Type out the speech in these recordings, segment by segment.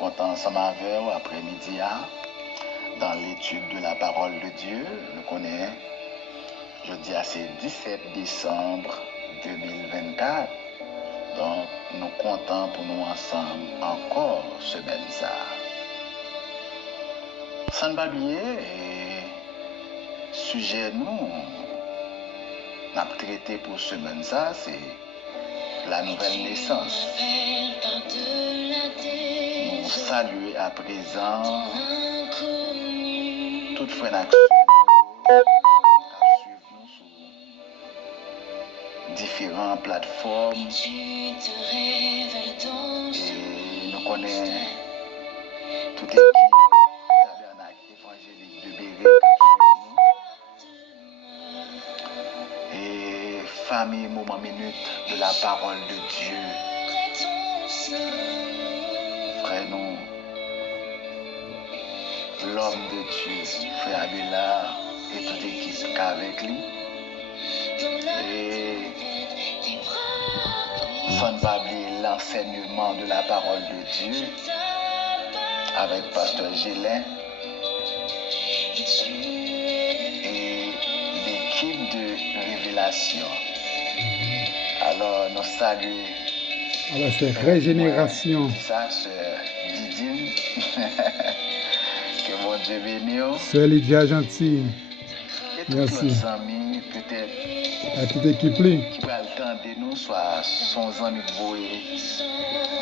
content ensemble avec vous après-midi dans l'étude de la parole de Dieu. Nous connaissons, jeudi c'est 17 décembre 2024. Donc, nous comptons pour nous ensemble encore semaine ça. Sans oublier, sujet nous avons traité pour semaine ça, c'est la nouvelle naissance. Nous saluons à présent toute frère qui suivent nous sur différentes plateformes. Et nous connaissons toute l'équipe tabernacle évangélique de Béret qui suit nous. Et famille moment minute de la parole de Dieu. Frère nous, l'homme de Dieu, frère Abelard et toute l'équipe avec lui. Et sans oublier l'enseignement de la parole de Dieu avec pasteur Gélin et l'équipe de révélation. Alors nous saluons. Alors c'est régénération. Ça, sœur Didine. Que mon Dieu bénisse. Sœur Lydia Gentil. Et tous nos amis, peut-être. À toute équipe là. Qui va le temps de nous, soit son ami vous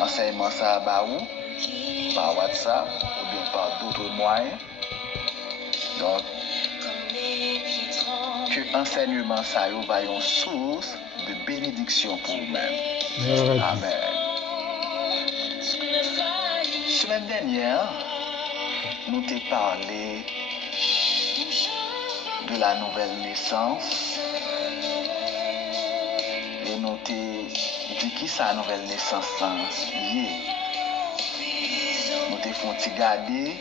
enseignement ça à Baou, par WhatsApp ou bien par d'autres moyens. Donc, que enseignement ça va une source de bénédiction pour vous-même. Amen. Semaine dernière, nous t'ai parlé de la nouvelle naissance et nous t'ai dit qui sa nouvelle naissance liée. Nous t'ai fait garder,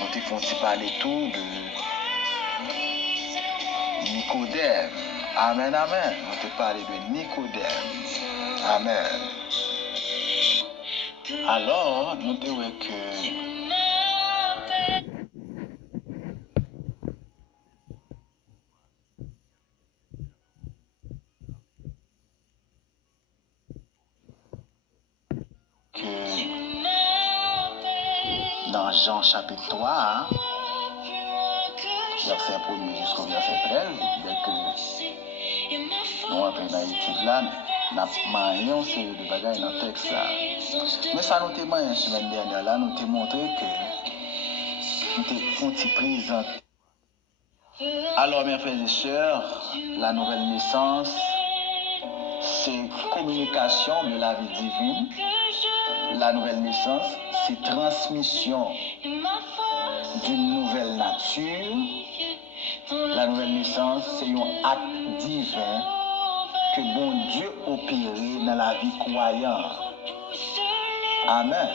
nous t'ai fait parler tout de Nicodème. Amen, amen. Nous t'ai parlé de Nicodème. Amen. Alors, nous t'ai dit que dans Jean chapitre 3, verset 1 jusqu'au verset 13, dès que nous entrons dans l'étude là, nous avons une série de bagages dans le texte là. Mais ça nous témoigne la semaine dernière là, nous t'ai montré que nous t'ai présent. Alors mes frères et sœurs, la nouvelle naissance, c'est communication de la vie divine. La nouvelle naissance, c'est transmission d'une nouvelle nature. La nouvelle naissance, c'est un acte divin que bon Dieu opère dans la vie croyante. Amen.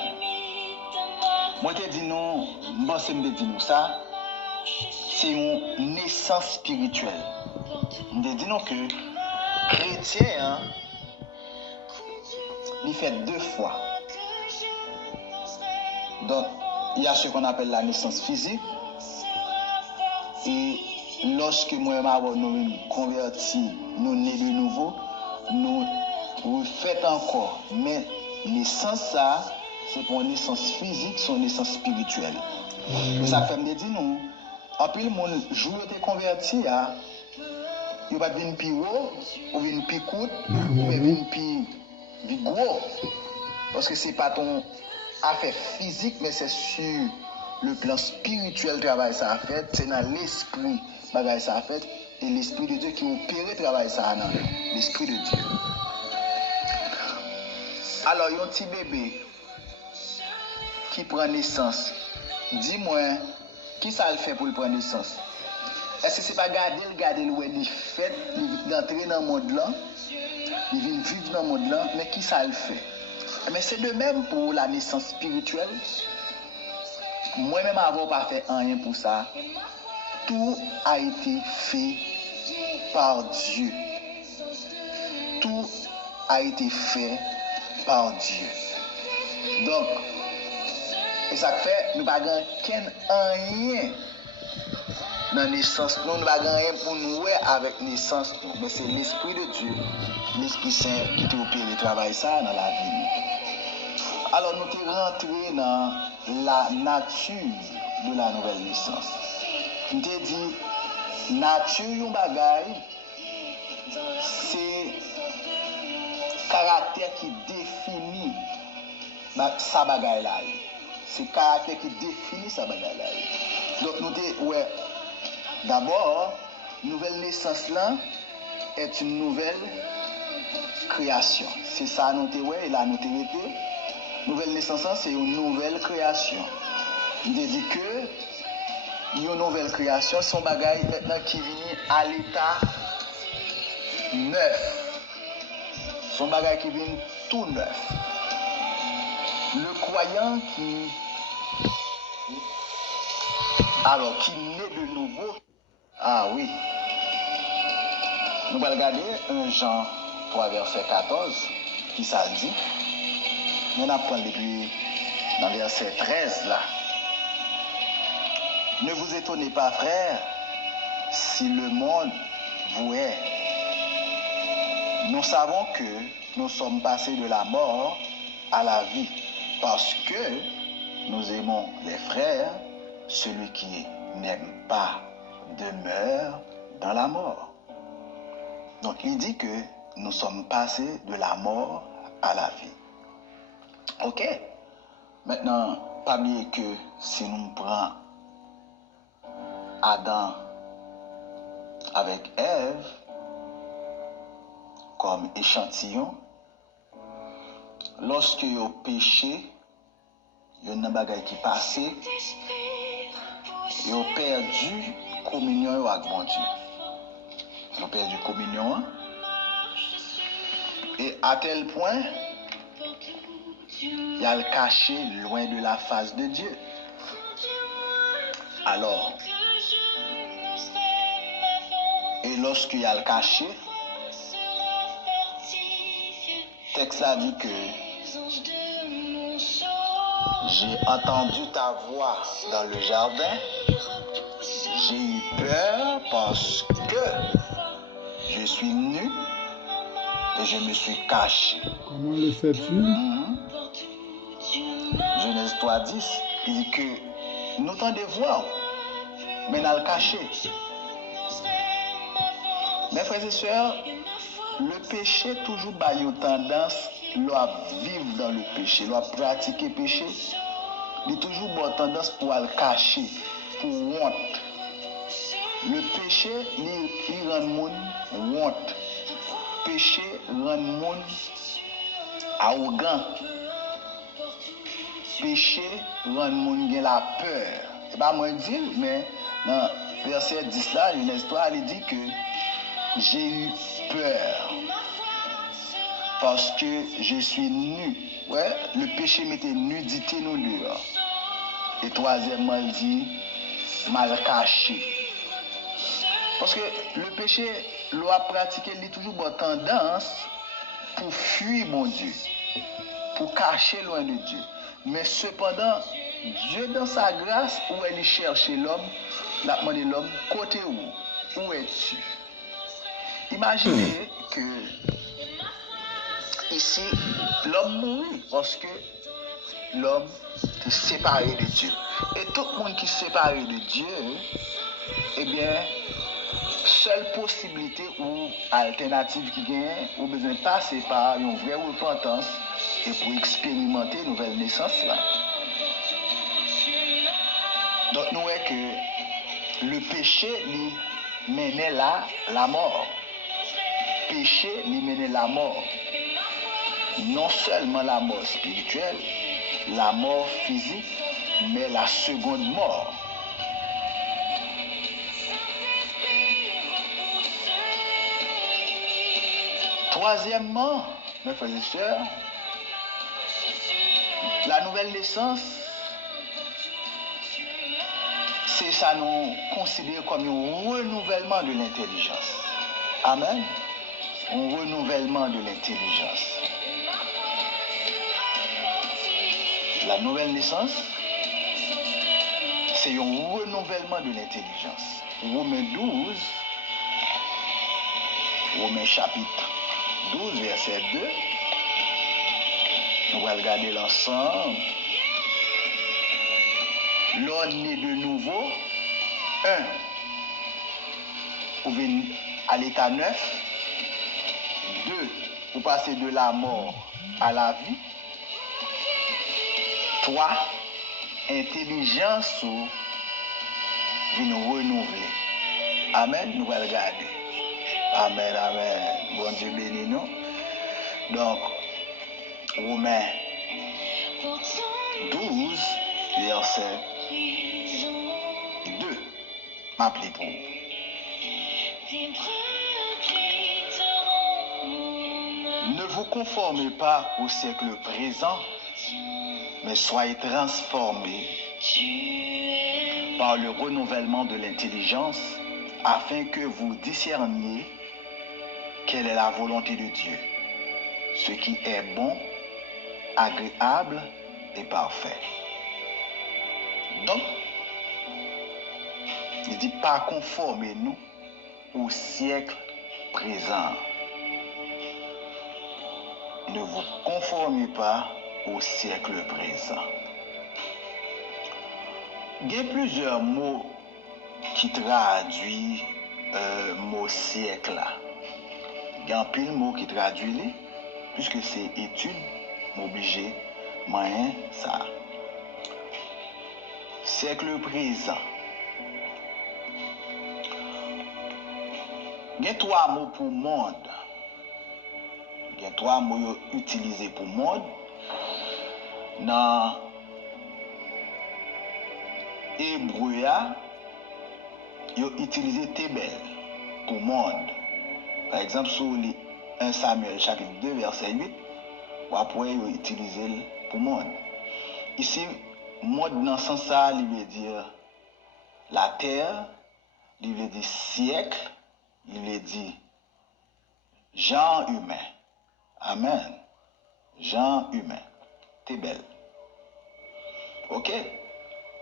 Moi, je te dis nous, ça, c'est une naissance spirituelle. Je te dis nous que chrétien, il fait deux fois. Donc, il y a ce qu'on appelle la naissance physique. Et lorsque moi-même nous convertis, nous nés de nouveau, nous refait encore. Mais naissance, ça, c'est pour une naissance physique, c'est une naissance spirituelle. Et ça fait me dire, nous, après le monde, jour où tu es converti, il va venir plus haut, ou venir plus court, ou venir plus gros. Parce que ce n'est pas ton affaire physique, mais c'est sur le plan spirituel travail ça a fait, c'est dans l'esprit travail ça a fait, et l'esprit de Dieu qui opère travail ça dans l'esprit de Dieu. Alors, il y a un petit bébé qui prend naissance. Dis-moi, qui ça le fait pour le prendre naissance? Est-ce que c'est pas garder où il fait, il entrer dans le monde là, il vient vivre dans le monde là, mais qui ça le fait? Mais c'est de même pour la naissance spirituelle. Moi-même, avant pas fait rien pour ça. Tout a été fait par Dieu. Tout a été fait par Dieu. Donc, Et ça fait, nous n'avons rien dans la naissance. Nous n'avons rien pour nous avec la naissance. Mais c'est l'Esprit de Dieu, l'Esprit Saint qui te opère le travail ça dans la vie. Alors nous sommes rentrés dans la nature de la nouvelle naissance. Nous te dit, nature yon bagay, c'est caractère qui définit sa bagay là. C'est caractère qui définit sa bagay là. Donc nous te ouais, d'abord, nouvelle naissance là est une nouvelle création. C'est ça nous te ouais, et là nous te répété. Nouvelle naissance c'est une nouvelle création. Il dit que une nouvelle création, son bagay maintenant qui vient à l'état neuf. Son bagay qui vient tout neuf. Le croyant qui naît de nouveau. Ah oui. Nous allons regarder 1 Jean 3 verset 14 qui ça dit. On apprend depuis dans verset 13 là. Ne vous étonnez pas, frères, si le monde vous hait. Nous savons que nous sommes passés de la mort à la vie, parce que nous aimons les frères. Celui qui n'aime pas demeure dans la mort. Donc il dit que nous sommes passés de la mort à la vie. Ok? Maintenant, pas oublier que si nous prenons Adam avec Ève comme échantillon, lorsque ils ont péché, il y a un bagage qui passait, ils ont perdu communion avec mon Dieu. Ils ont perdu communion. Et à tel point, il a le caché loin de la face de Dieu. Alors, et lorsqu'il a le caché, le texte a dit que j'ai entendu ta voix dans le jardin, j'ai eu peur parce que je suis nu et je me suis caché. Comment le sais-tu? Genèse 3:10, il dit que nous t'en voir, mais nous le caché. Mes frères et sœurs, le péché toujours a une tendance à vivre dans le péché, à pratiquer le péché. Il a toujours une tendance pour le cacher, pour honte. Le péché, il rend le monde honte. Le péché rend le monde arrogant. Le péché rend le monde la peur. Et pas moi dire, mais dans verset 10 là, une histoire, il dit que j'ai eu peur parce que je suis nu. Ouais, le péché mettait nudité nous dehors. Et troisièmement, il dit mal caché. Parce que le péché, l'a pratiqué, il a toujours une tendance pour fuir mon Dieu, pour cacher loin de Dieu. Mais cependant, Dieu dans sa grâce, où il cherche l'homme, il a demandé l'homme, côté où es-tu? Imaginez que ici, l'homme mourut parce que l'homme est séparé de Dieu. Et tout le monde qui est séparé de Dieu, eh bien, seule possibilité ou alternative qui gagne, ou besoin de passer par une vraie repentance et pour expérimenter une nouvelle naissance là. Donc nous voyons que le péché lui menait la mort. Péché lui menait la mort. Non seulement la mort spirituelle, la mort physique, mais la seconde mort. Troisièmement, mes frères et sœurs, la nouvelle naissance, c'est ça nous considère comme un renouvellement de l'intelligence. Amen. Un renouvellement de l'intelligence. La nouvelle naissance, c'est un renouvellement de l'intelligence. Romains 12, Romains chapitre 12, verset 2. On va regarder l'ensemble. L'homme né de nouveau, 1, vous venez à l'état neuf. 2, vous passez de la mort à la vie. 3, intelligence vient renouveler. Amen, nous allons regarder. Amen, amen. Bon Dieu béni nous. Donc, Romains 12, verset 2. M'appelez pour vous. Ne vous conformez pas au siècle présent, mais soyez transformés par le renouvellement de l'intelligence, afin que vous discerniez quelle est la volonté de Dieu, ce qui est bon, agréable et parfait. Donc, il dit pas conformez-nous au siècle présent. Ne vous conformez pas au siècle présent. Il y a plusieurs mots qui traduisent mot siècle. Il y a un pile mot qui traduit, puisque c'est étude, m'obligé, moyen, ça. Siècle présent. Il y a 3 mots pour monde. Il y a 3 mots utilisés pour monde. Dans hébreu, ils ont utilisé Tébel pour monde. Par exemple, sur 1 Samuel chapitre 2, verset 8, ou après, ils ont utilisé pour monde. Ici, monde dans ce sens-là, il veut dire la terre, il veut dire siècle, il veut dire genre humain. Amen. Genre humain. Tébel. Ok?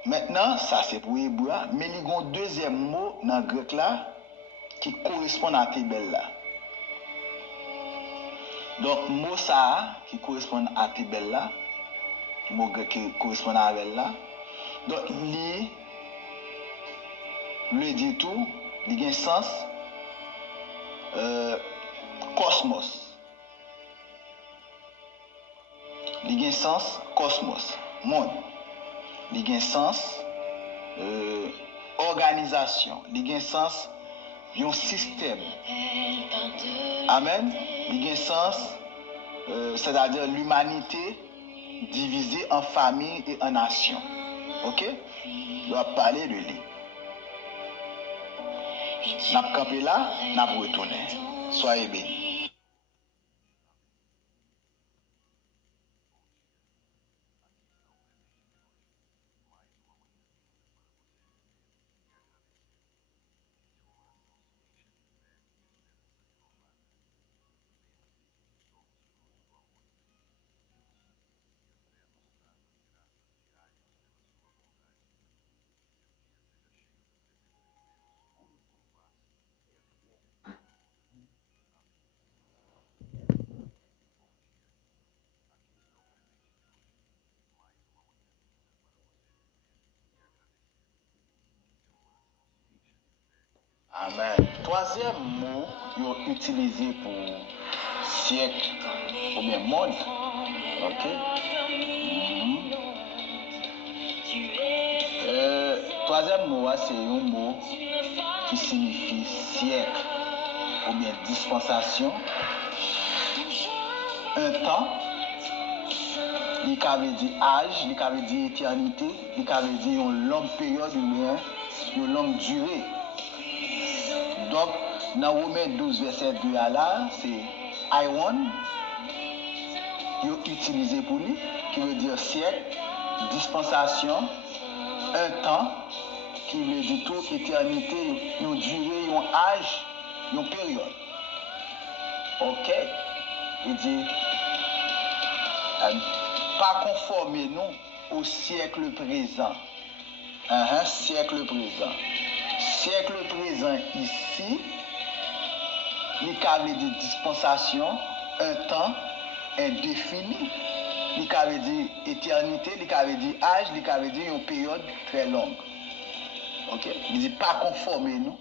Maintenant, ça c'est pour hébreu, mais il y a un deuxième mot dans le grec là qui correspond à Tébel là. Donc, mot ça qui correspond à Tébel là, mot grec qui correspond à elle là. Donc, le dit tout, il a un sens cosmos. Il a un sens cosmos, monde. Il a un sens organisation. Il a un sens un système. Amen. Il a un sens, c'est-à-dire l'humanité divisée en familles et en nations. Ok? Je dois parler de lui. N'a pas campé là, n'a pas retourné. Soyez bénis. Amen. Troisième mot utilisé pour siècle ou bien monde. Ok? Troisième mot, c'est un mot qui signifie siècle ou bien dispensation. Un temps, il veut dire âge, il veut dire éternité, il veut dire une longue période ou bien une longue durée. Donc, dans Romains 12, verset 2 à là, c'est Ion, utilisé pour lui, qui veut dire siècle, dispensation, un temps, qui veut dire tout, éternité, une durée, un âge, une période. Ok? Il dit, pas conformer nous au siècle présent. Siècle présent. Siècle présent ici, il y a de dispensation, un temps indéfini. Il y a de éternité, il y a de âge, il y a de une période très longue. Ok? Il dit pas conformer nous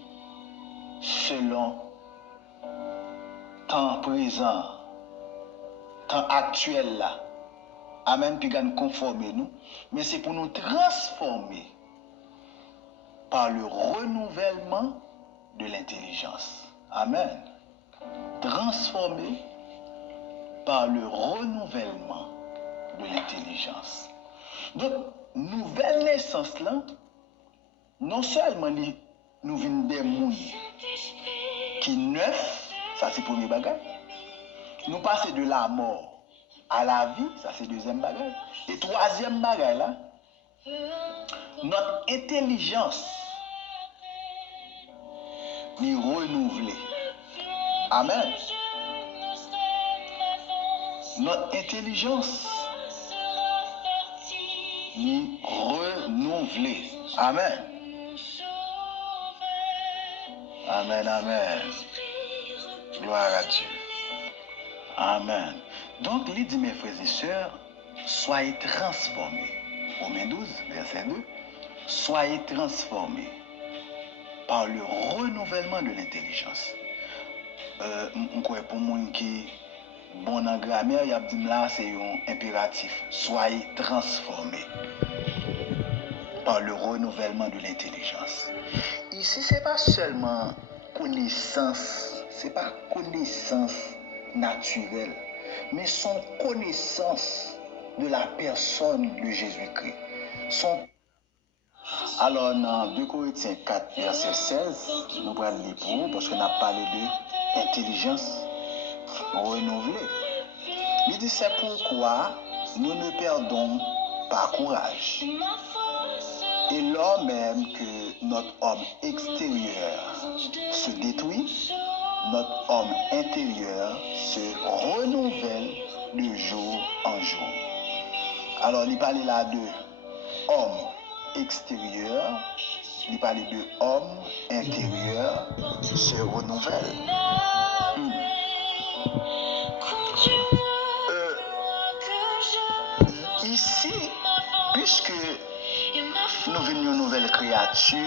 selon temps présent, temps actuel là. Amen, puis nous conformer nous, mais c'est pour nous transformer par le renouvellement de l'intelligence. Amen. Transformer par le renouvellement de l'intelligence. Donc, nouvelle naissance là, non seulement nous venons des mondes qui neuf, ça c'est le premier bagage. Nous passons de la mort à la vie, ça c'est le deuxième bagage. Et troisième bagage là, notre intelligence est renouvelée. Amen. Notre intelligence est renouvelée. Amen. Amen, amen. Gloire à Dieu. Amen. Donc, il dit, mes frères et sœurs, soyez transformés. Romains 12, verset 2. Soyez transformés par le renouvellement de l'intelligence. On croit pour moi qui bon en grammaire, il y a dit là, c'est un impératif. Soyez transformés par le renouvellement de l'intelligence. Ici, ce n'est pas seulement connaissance, c'est pas connaissance naturelle, mais son connaissance de la personne de Jésus-Christ. Alors, dans 2 Corinthiens 4, verset 16, nous allons lire pour vous parce qu'on a parlé de intelligence renouvelée. Il dit, c'est pourquoi nous ne perdons pas courage. Et lors même que notre homme extérieur se détruit, notre homme intérieur se renouvelle de jour en jour. Alors, il parlait là de homme extérieur, il parlait de homme intérieur se renouvelle. Ici, puisque nous venions une nouvelle créature,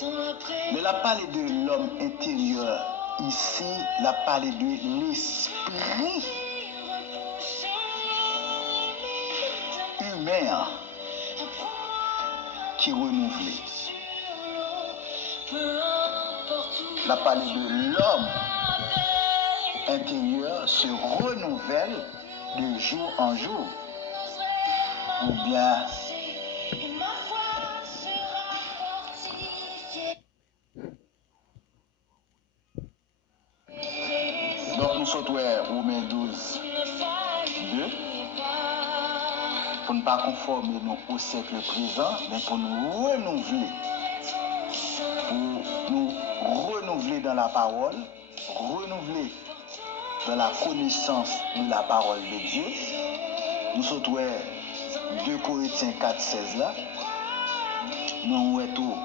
mais il a parlé de l'homme intérieur. Ici, il a parlé de l'esprit humain qui est renouvelé. Il a parlé de l'homme intérieur se renouvelle de jour en jour. Ou bien donc nous sommes Romains 12, 2 pour ne pas conformer nous au siècle présent, mais pour nous renouveler. Pour nous renouveler dans la parole, renouveler dans la connaissance de la parole de Dieu. Nous sommes 2 Corinthiens 4, 16 là. Nous avons tout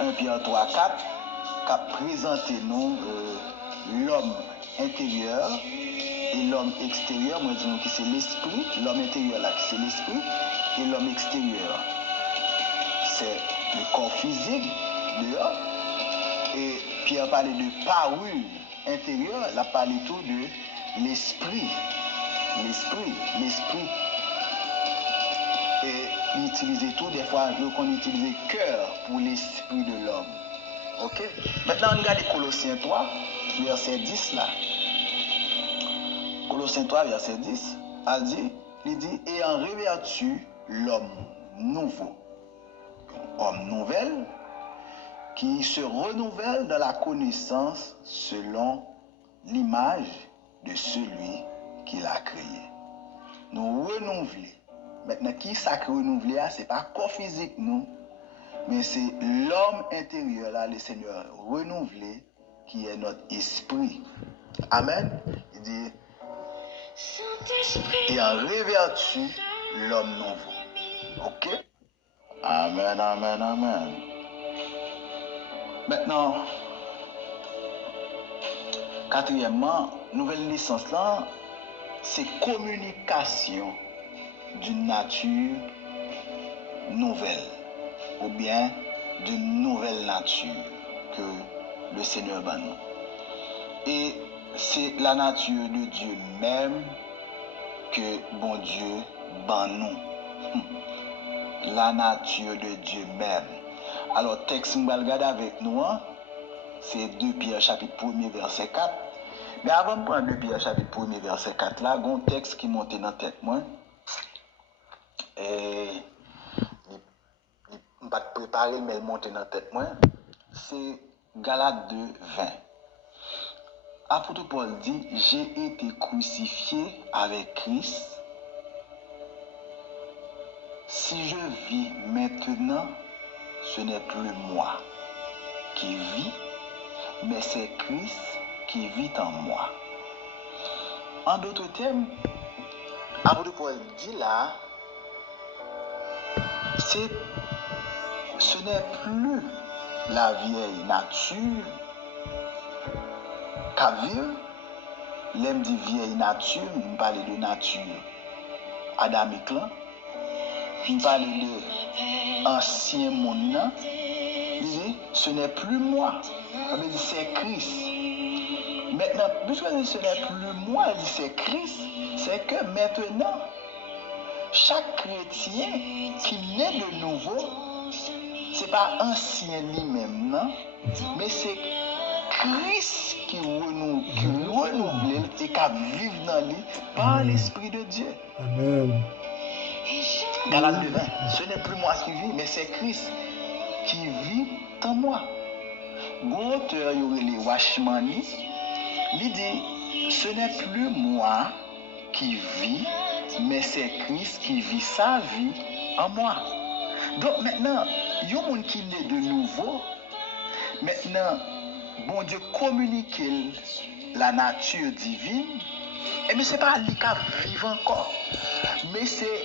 1 Pierre 3, 4 qui a présenté nous l'homme intérieur et l'homme extérieur. Moi, je dis que c'est l'esprit. L'homme intérieur là, c'est l'esprit. Et l'homme extérieur, c'est le corps physique dehors. Et Pierre parlait de parure intérieure. Il a parlé tout de l'esprit. L'esprit. Et il utilisait tout, des fois, on utilisait cœur pour l'esprit de l'homme. Ok? Maintenant, on regarde Colossiens 3, verset 10 là. Colossiens 3, verset 10, il dit, ayant revêtu l'homme nouveau, homme nouvel, qui se renouvelle dans la connaissance selon l'image de celui qui l'a créé. Nous renouveler. Maintenant, qui ça qui renouveler, ce n'est pas corps physique, nous, mais c'est l'homme intérieur, là, le Seigneur renouvelé, qui est notre esprit. Amen. Il dit, et en revêtu l'homme nouveau. Ok? Amen, amen, amen. Maintenant, quatrièmement, nouvelle naissance là, c'est communication d'une nature nouvelle ou bien d'une nouvelle nature que le Seigneur va nous. Et c'est la nature de Dieu même que bon Dieu ban nous. La nature de Dieu même. Alors, texte que regarder avec nous, c'est 2 Pierre chapitre 1er verset 4. Mais avant de prendre 2 Pierre chapitre 1er verset 4 là, il y a un texte qui monte dans la tête moi. Et je ne pas préparer mais il monte dans la tête moi. C'est Galates 2, 20. Apôtre Paul dit, j'ai été crucifié avec Christ. Si je vis maintenant, ce n'est plus moi qui vis, mais c'est Christ qui vit en moi. En d'autres termes, apôtre Paul dit là, ce n'est plus la vieille nature qu'a vivre. L'aime dit vieille nature, on parle de nature adamique là. On parle de ancien monde là. Ce n'est plus moi. C'est Christ. Maintenant, puisque ce n'est plus moi, c'est Christ, c'est que maintenant, chaque chrétien qui naît de nouveau, ce n'est pas ancien lui-même, non? Mais c'est Christ qui renouvelle et qui vit dans lui par l'Esprit de Dieu. Amen. Galates 2, 20. Ce n'est plus moi qui vis, mais c'est Christ qui vit en moi. L'auteur, les Washmani, il dit, ce n'est plus moi qui vis, mais c'est Christ qui vit sa vie en moi. Donc maintenant, il y a un monde qui naît de nouveau. Maintenant, bon Dieu communique la nature divine. Et mais ce n'est pas lui qui vit encore. Mais c'est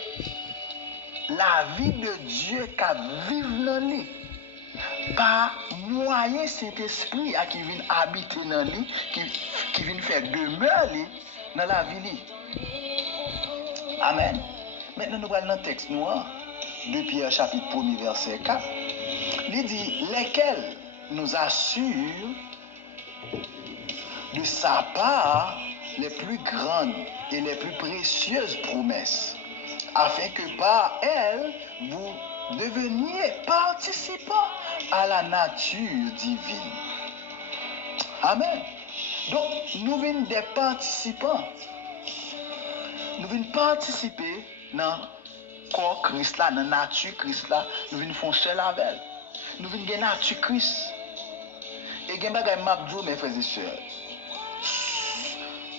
la vie de Dieu qui vit dans lui. Par moyen Saint-Esprit qui vient habiter dans lui, qui vient faire demeure dans la vie. Amen. Maintenant, nous voyons dans le texte noir, 2 Pierre chapitre 1er verset 4. Il dit, lesquels nous assurent de sa part les plus grandes et les plus précieuses promesses, afin que par elles, vous deveniez participants à la nature divine. Amen. Donc, nous venons des participants. Nous venons participer dans le corps Christ là, dans la nature Christ là. Nous venons faire seul avec elle. Nous venons de la nature Christ. Et il y a des choses, mes frères et sœurs.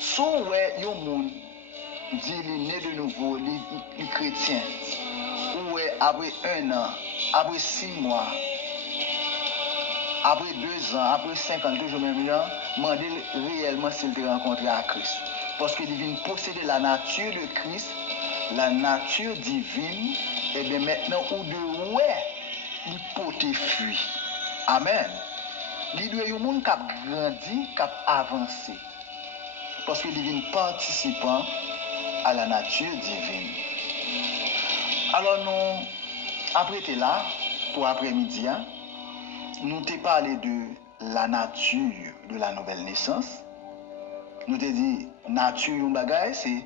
Si vous avez un monde dit qu'il est né de nouveau, il est chrétien, ou après 1 an, après 6 mois, après 2 ans, après 5 ans, toujours même là, demandez réellement s'il te rencontré à Christ. Parce qu'il vient posséder la nature de Christ, la nature divine, et bien maintenant, ou de ouais, il peut fuir. Amen. Il doit y avoir un monde qui a grandi, qui a avancé. Parce qu'il devient participant à la nature divine. Alors nous, après t'es là, pour après-midi, nous t'ai parlé de la nature de la nouvelle naissance. Nous t'ai dit, nature yon bagay, c'est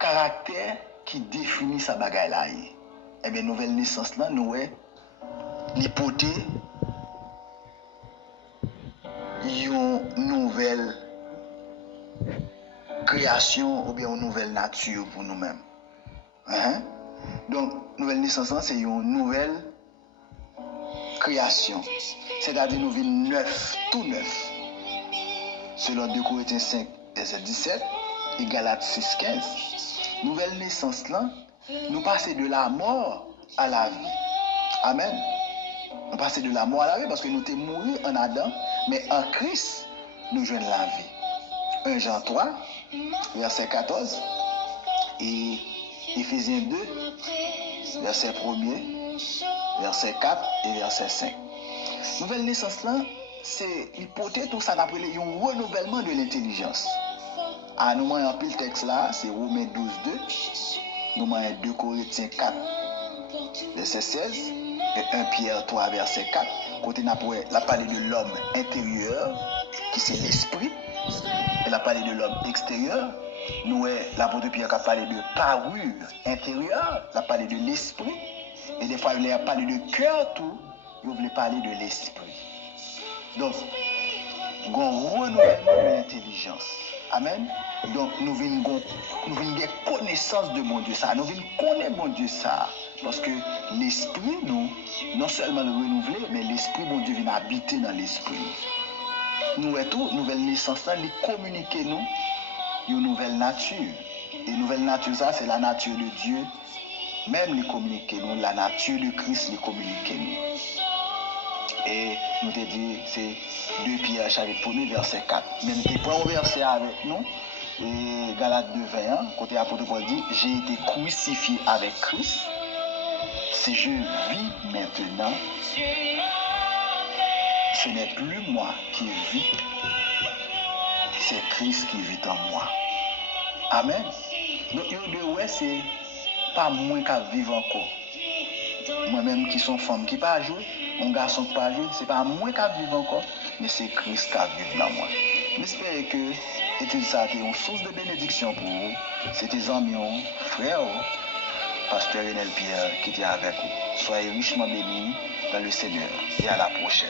caractère qui définit sa bagay là. Eh bien, nouvelle naissance là, nous l'hypothèse une nouvelle création ou bien une nouvelle nature pour nous-mêmes. Hein? Donc, nouvelle naissance, c'est une nouvelle création. C'est-à-dire nous vivons neuf, tout neuf. Selon 2 Corinthiens 5, verset 17 et Galates 6, 15. Nouvelle naissance, là, nous passons de la mort à la vie. Amen. Nous passons de la mort à la vie parce que nous sommes morts en Adam, mais en Christ, nous jouons la vie. 1 Jean 3, verset 14 et Éphésiens 2, verset 1er, verset 4 et verset 5. Nouvelle naissance là, c'est l'hypothèse tout ça d'après un renouvellement de l'intelligence. À nous en pile texte là, c'est Romains 12, 2, nous en 2 Corinthiens 4, verset 16, et 1 Pierre 3, verset 4. Côté la parlé de l'homme intérieur, qui c'est l'esprit, et la parlé de l'homme extérieur. Nous, l'apôtre Pierre a parlé de parure intérieure, il a parlé de l'esprit, et des fois il a parlé de cœur tout, il voulait parler de l'esprit. Donc, un renouvellement de l'intelligence. Amen. Donc, nous venons des connaissances de mon Dieu ça. Nous venons connaître mon Dieu ça. Parce que l'esprit, nous, non seulement le renouveler, mais l'esprit, mon Dieu, vient habiter dans l'esprit. Nous, tout, nouvelle naissance, nous communiquer nous une nouvelle nature. Et nouvelle nature, ça, c'est la nature de Dieu. Même les communiquer nous, la nature de Christ, les communiquer nous. Et nous te dit, c'est 2 Pierre chapitre 1er, verset 4. Même qui prend un verset avec nous, et Galates 2, 21, côté apôtre Paul dit, j'ai été crucifié avec Christ. Si je vis maintenant, ce n'est plus moi qui vis, c'est Christ qui vit en moi. Amen. Donc, c'est pas moi qui vivre encore. Moi-même qui sont femmes qui pas jouer, mon garçon qui pas jouer, c'est pas moi qui vivre encore, mais c'est Christ qui vit dans moi. J'espère que l'étude ça a été une source de bénédiction pour vous. C'était amis, frères, pasteur Renel Pierre qui était avec vous. Soyez richement bénis dans le Seigneur et à la prochaine.